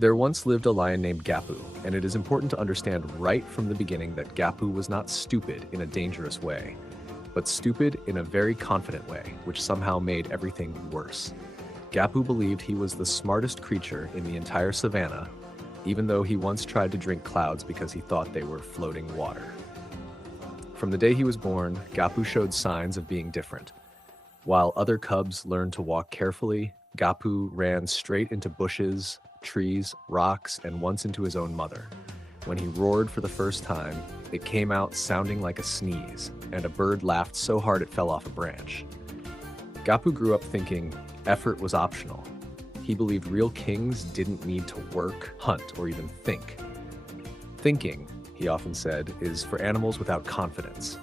There once lived a lion named Gapu, and it is important to understand right from the beginning that Gapu was not stupid in a dangerous way, but stupid in a very confident way, which somehow made everything worse. Gapu believed he was the smartest creature in the entire savanna, even though he once tried to drink clouds because he thought they were floating water. From the day he was born, Gapu showed signs of being different. While other cubs learned to walk carefully, Gapu ran straight into bushes, trees, rocks, and once into his own mother. When he roared for the first time, it came out sounding like a sneeze, and a bird laughed so hard it fell off a branch. Gapu grew up thinking effort was optional. He believed real kings didn't need to work, hunt, or even think. Thinking, he often said, is for animals without confidence.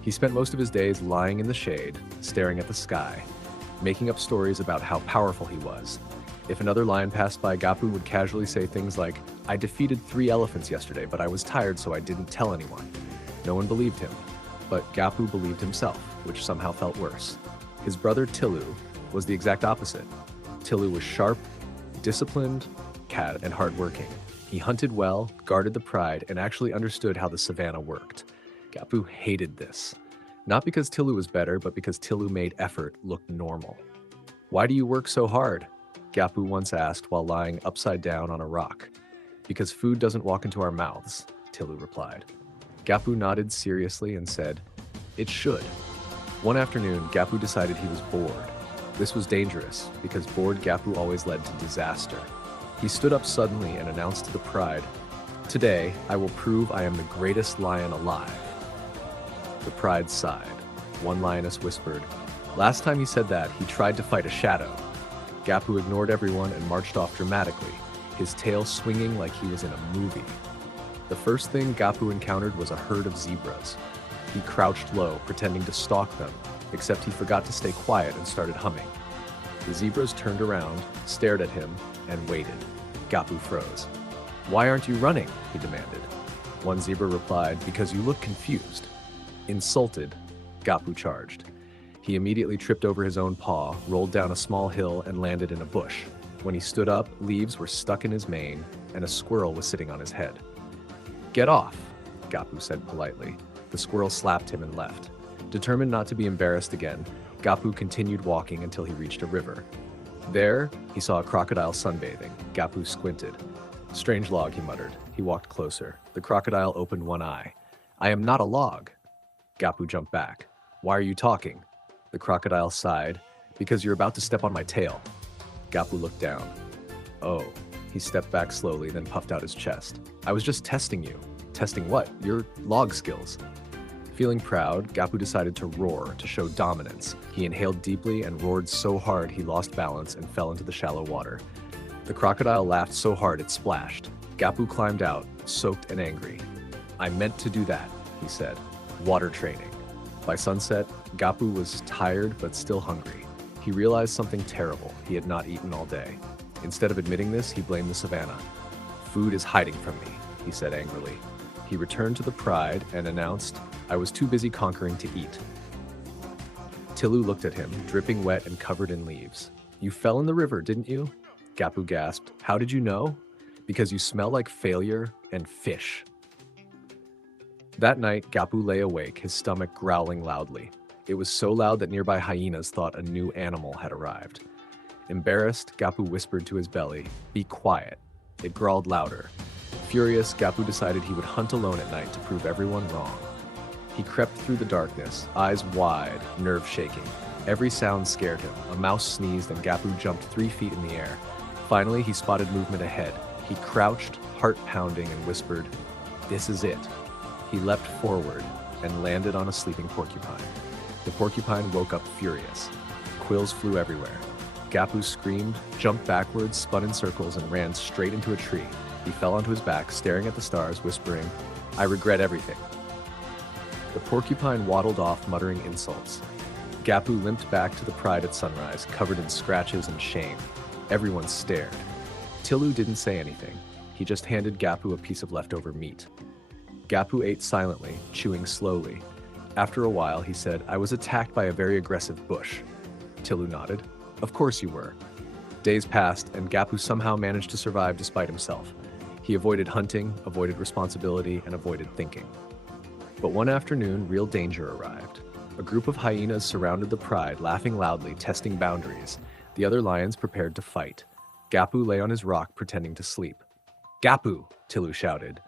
He spent most of his days lying in the shade, staring at the sky, making up stories about how powerful he was. If another lion passed by, Gapu would casually say things like, "I defeated 3 elephants yesterday, but I was tired, so I didn't tell anyone." No one believed him, but Gapu believed himself, which somehow felt worse. His brother Tilu was the exact opposite. Tilu was sharp, disciplined, and hardworking. He hunted well, guarded the pride, and actually understood how the savanna worked. Gapu hated this. Not because Tilu was better, but because Tilu made effort look normal. "Why do you work so hard?" Gapu once asked while lying upside down on a rock. "Because food doesn't walk into our mouths," Tilu replied. Gapu nodded seriously and said, "It should." One afternoon, Gapu decided he was bored. This was dangerous, because bored Gapu always led to disaster. He stood up suddenly and announced to the pride, "Today, I will prove I am the greatest lion alive." The pride sighed. One lioness whispered, "Last time he said that, he tried to fight a shadow." Gapu ignored everyone and marched off dramatically, his tail swinging like he was in a movie. The first thing Gapu encountered was a herd of zebras. He crouched low, pretending to stalk them, except he forgot to stay quiet and started humming. The zebras turned around, stared at him, and waited. Gapu froze. "Why aren't you running?" he demanded. One zebra replied, "Because you look confused." Insulted, Gapu charged. He immediately tripped over his own paw, rolled down a small hill, and landed in a bush. When he stood up, leaves were stuck in his mane, and a squirrel was sitting on his head. "Get off," Gapu said politely. The squirrel slapped him and left. Determined not to be embarrassed again, Gapu continued walking until he reached a river. There, he saw a crocodile sunbathing. Gapu squinted. "Strange log," he muttered. He walked closer. The crocodile opened one eye. "I am not a log." Gapu jumped back. "Why are you talking?" The crocodile sighed. "Because you're about to step on my tail." Gapu looked down. "Oh." He stepped back slowly, then puffed out his chest. "I was just testing you." "Testing what?" "Your log skills." Feeling proud, Gapu decided to roar to show dominance. He inhaled deeply and roared so hard he lost balance and fell into the shallow water. The crocodile laughed so hard it splashed. Gapu climbed out, soaked and angry. "I meant to do that," he said. Water training. By sunset, Gapu was tired but still hungry. He realized something terrible. He had not eaten all day. Instead of admitting this, he blamed the savanna. "Food is hiding from me," he said angrily. He returned to the pride and announced, "I was too busy conquering to eat." Tilu looked at him, dripping wet and covered in leaves. "You fell in the river, didn't you?" Gapu gasped. "How did you know?" "Because you smell like failure and fish." That night, Gapu lay awake, his stomach growling loudly. It was so loud that nearby hyenas thought a new animal had arrived. Embarrassed, Gapu whispered to his belly, "Be quiet." It growled louder. Furious, Gapu decided he would hunt alone at night to prove everyone wrong. He crept through the darkness, eyes wide, nerves shaking. Every sound scared him. A mouse sneezed and Gapu jumped 3 feet in the air. Finally, he spotted movement ahead. He crouched, heart pounding, and whispered, "This is it." He leapt forward and landed on a sleeping porcupine. The porcupine woke up furious. Quills flew everywhere. Gapu screamed, jumped backwards, spun in circles, and ran straight into a tree. He fell onto his back, staring at the stars, whispering, "I regret everything." The porcupine waddled off, muttering insults. Gapu limped back to the pride at sunrise, covered in scratches and shame. Everyone stared. Tilu didn't say anything. He just handed Gapu a piece of leftover meat. Gapu ate silently, chewing slowly. After a while, he said, "I was attacked by a very aggressive bush." Tilu nodded. "Of course you were." Days passed, and Gapu somehow managed to survive despite himself. He avoided hunting, avoided responsibility, and avoided thinking. But one afternoon, real danger arrived. A group of hyenas surrounded the pride, laughing loudly, testing boundaries. The other lions prepared to fight. Gapu lay on his rock, pretending to sleep. "Gapu!" Tilu shouted.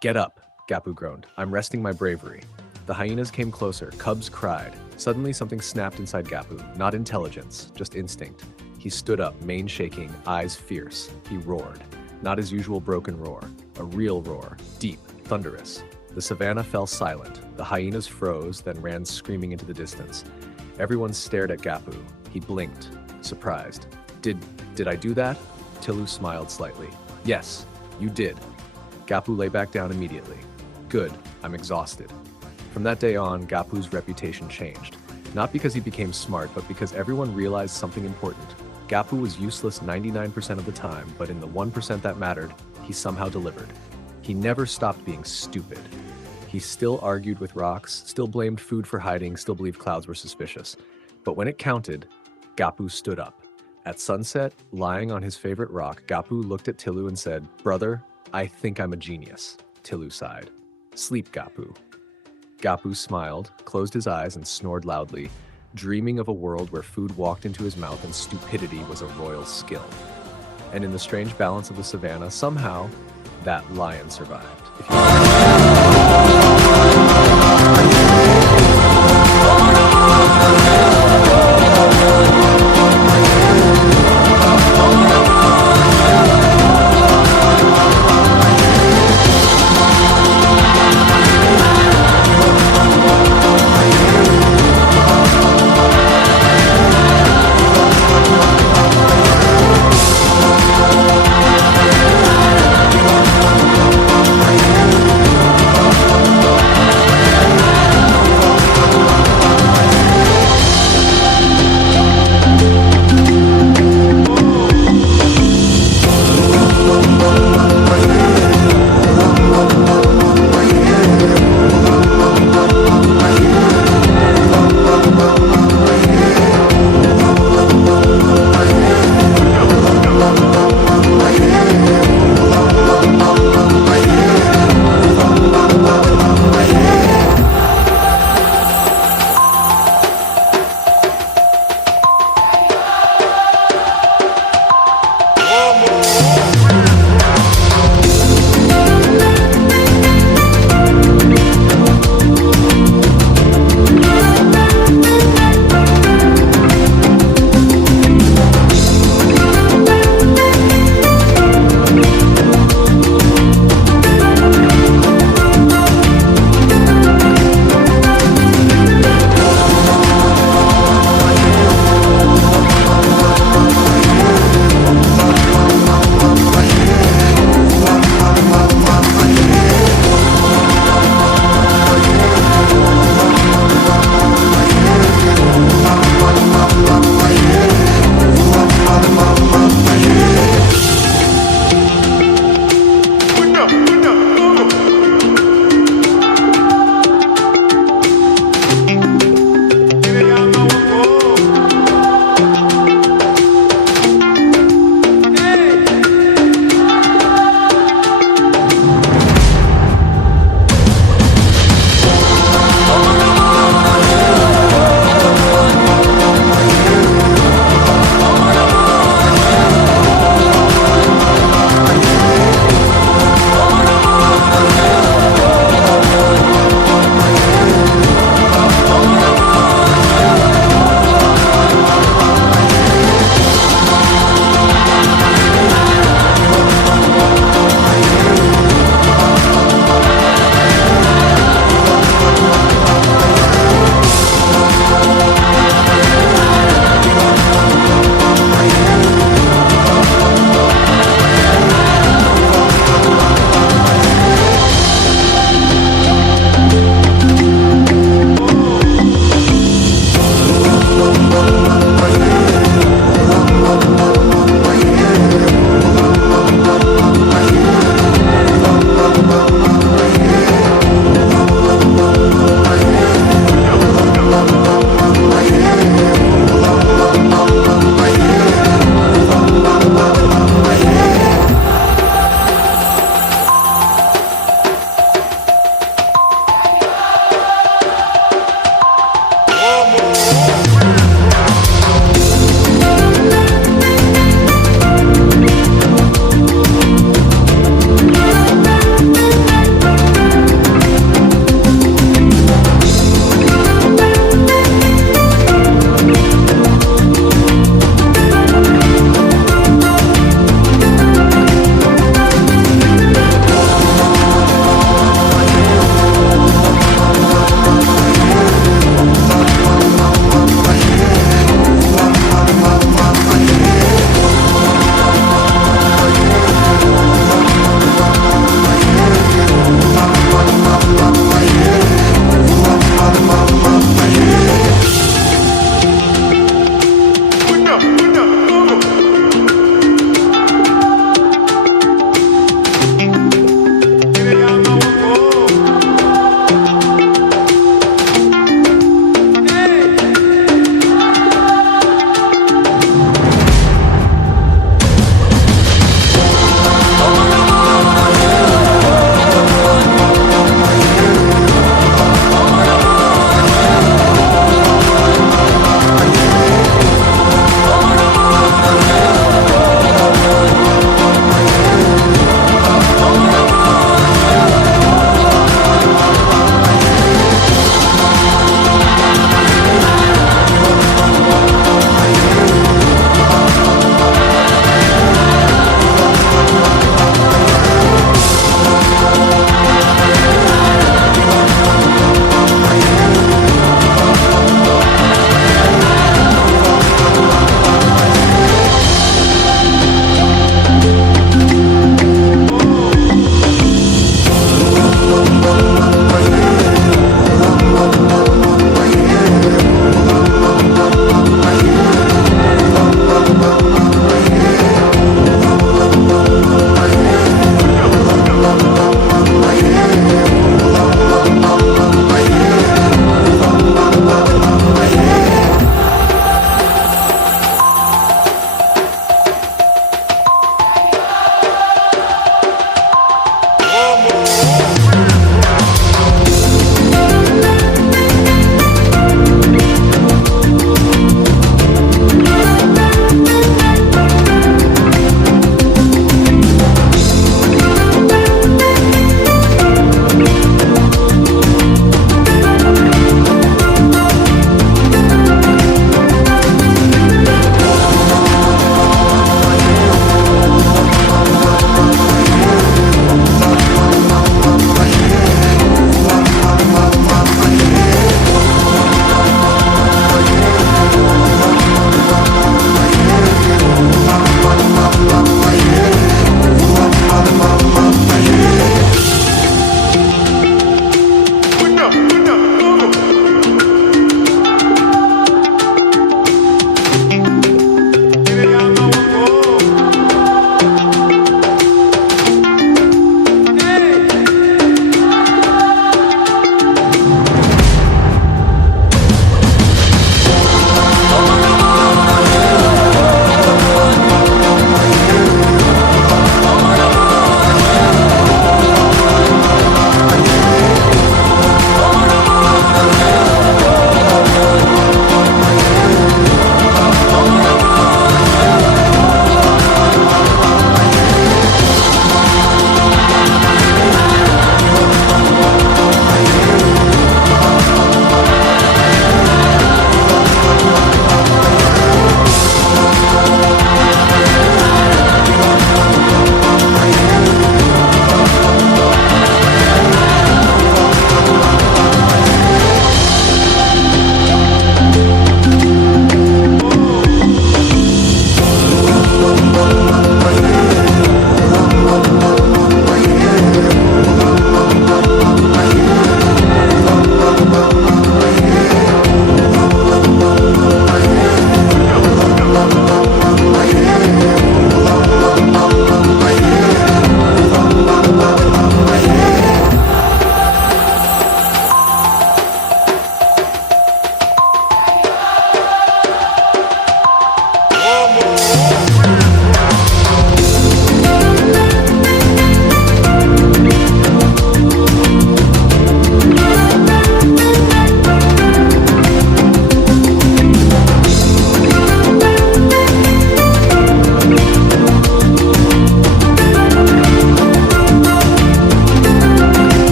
"Get up!" Gapu groaned. "I'm resting my bravery." The hyenas came closer. Cubs cried. Suddenly, something snapped inside Gapu. Not intelligence, just instinct. He stood up, mane shaking, eyes fierce. He roared. Not his usual broken roar. A real roar. Deep, thunderous. The savanna fell silent. The hyenas froze, then ran screaming into the distance. Everyone stared at Gapu. He blinked, surprised. Did I do that?" Tilu smiled slightly. "Yes, you did." Gapu lay back down immediately. "Good, I'm exhausted." From that day on, Gapu's reputation changed. Not because he became smart, but because everyone realized something important. Gapu was useless 99% of the time, but in the 1% that mattered, he somehow delivered. He never stopped being stupid. He still argued with rocks, still blamed food for hiding, still believed clouds were suspicious. But when it counted, Gapu stood up. At sunset, lying on his favorite rock, Gapu looked at Tilu and said, "Brother, I think I'm a genius." Tilu sighed. "Sleep, Gapu." Gapu smiled, closed his eyes, and snored loudly, dreaming of a world where food walked into his mouth and stupidity was a royal skill. And in the strange balance of the savanna, somehow, that lion survived. If you